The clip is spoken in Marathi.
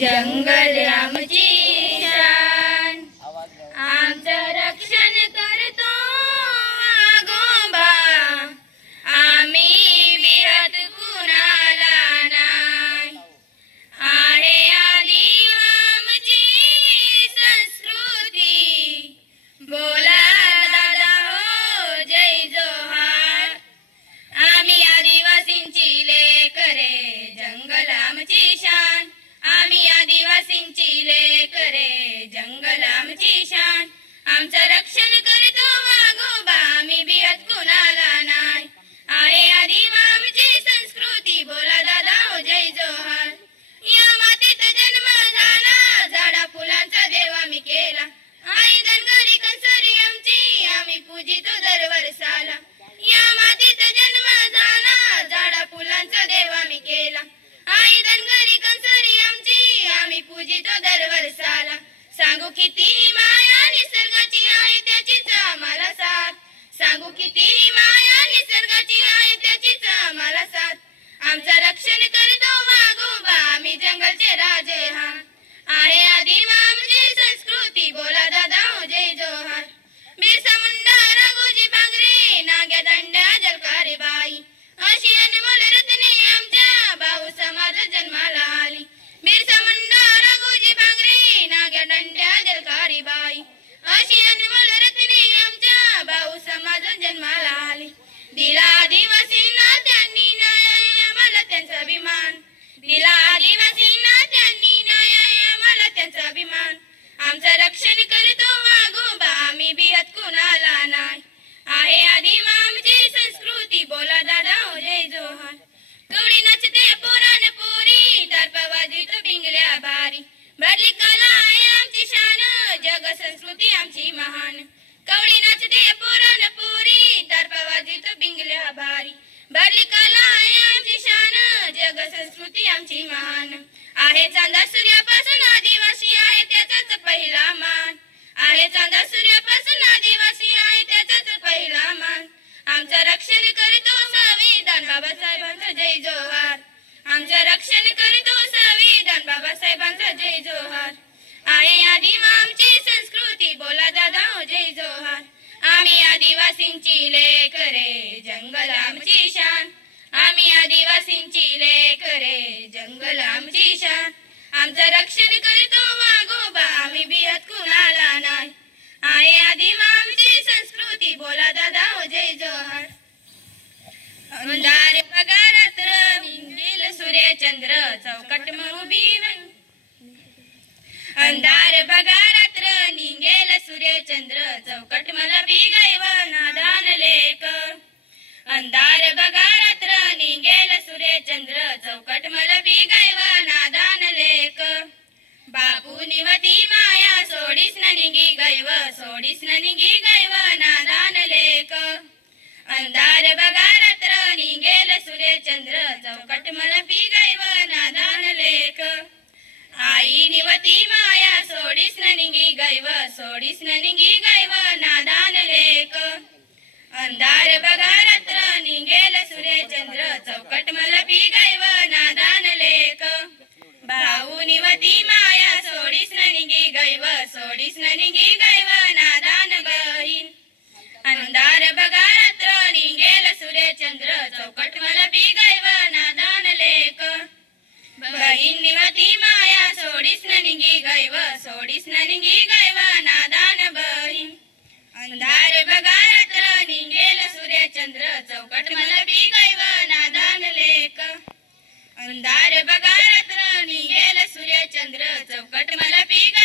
जंगल आमची शान, आमचं रक्षण करतो वाघोबा, आम्ही बिहत कुणाला नाही. आहे आधी आमची संस्कृती, बोला दादा हो जय जोहार. आम्ही आदिवासींची लेकरे, जंगल आमची शान. आम्ही आदिवासींची लेकरे, जंगल आमची शान. आमचं रक्षण करतो वाघोबा, आम्ही बिहत कुणाला नाही. आहे आदिवासी संस्कृती, बोला दादा हो जय जोहार. या मातीत जन्म झाला, झाडा फुलांचा देव आम्ही केला. आई धनगरी कंसरी आमची, आम्ही पूजितो दरवर्षाला. या मातीत जन्म झाला, झाडा फुलांचा देव आम्ही केला. आई धनगरी कंसरी आमची, आम्ही पूजितो दरवर्षाला. सांगू किती माया निसर्गाची आहे, त्याचीच आम्हाला साथ. सांगू किती माया निसर्गाची आहे, त्याचीच आम्हाला साथ. आमचं रक्षण करतो वाघोबा, आम्ही जंगलचे राजे हा. आहे आदिवासी संस्कृती, बोला दादा हो जय जोहार. बिरसा मुंडा रघुजी भांगरे, नाग्या दांड्या जलकारी बाई, अशी अनमोल रत्ने आमच्या भाऊ समाज जन्माला आली. बिरसा मुंडा रघुजी भांगरे, नाग्या दांड्या जलकारी बाई, अशी अनमोल रत्ने आमच्या भाऊ समाज जन्माला आली. दिला आदिवासींना त्यांनी न्याय, आम्हाला त्यांचा अभिमान. दिला आदिवासींना त्यांनी न्याय, आम्हाला त्यांचा अभिमान. आमचं रक्षण करतो वाघोबा, आम्ही बिहत कुणाला नाही. आहे आदिवासी संस्कृती, बोला दादा हो जय जोहार. कवडी नाचते पोरान पोरी, दर्प वाजवित भिंगल्या भारी. भरली कला आहे आमची शान, जग संस्कृती आमची महान. कवडी नाचते पोरान पोरी, दर्प वाजवित भिंगल्या भारी. भरली कला आहे आमची शान, जग संस्कृती आमची महान. आहे चांदा सूर्यापासून आदिवासी, आहे त्याचाच पहिला मान. आहे चांदा सूर्यापासून आदिवासी, आहे त्याचाच पहिला मान. आमचं रक्षण करतो संविधान, बाबासाहेबांचा जय जोहार. आमचं रक्षण करतो संविधान, बाबासाहेबांचा जय जोहार. आहे आदिवासी संस्कृती, बोला दादा हो जय जोहार. आम्ही आदिवासींची लेकरे, जंगल आमची शान. आम्ही आदिवासींची लेकरे, जंगल आमची शान. आमचं रक्षण करतो वाघोबा, आम्ही बिहत कुणाला नाही. आहे आदिवासी संस्कृती, बोला दादा हो जय जोहार. अंधार बघा रात्र, निघेल सूर्य चंद्र चौकट उभी. अंधार बघा रात्र, निघेल सूर्य चंद्र चौकट मला बिगायव नादान लेक. अंधार बघा रात्र, निघेल सूर्य चंद्र चौकट मला बिगायव नादान लेक. बापू निवती माया, सोडीस न निघी गैव, सोडीस न निघी गैव नादान लेक. अंधार बघा रात्र, निघेल सूर्य चंद्र चौकट मला बिगायव नादान लेक. आई निवती माया, सोडीस न निघी गैव, सोडीस न निघी गैव नादान लेक. अंधार बघा रात्र, निघेल सूर्य चंद्र चौकट मला बिगायव नादान लेक. भाऊ निवती माया, सोडीस न निघी गैव, सोडीस न निघी गैव नादान बहीण. अंधार बघा रात्र, निघेल सूर्य चंद्र चौकट मला बिगायव नादान लेक. बहीण निवती माया, सोडीस न निघी गैव, सोडीस न निघी गैव नादान बहीण. अंधार बघा रात्र, निघेल सूर्य चंद्र चौकट मला बिगायव नादान लेक. अंधार बघा रात्र, निघेल सूर्य चंद्र चौकट मला बिगायव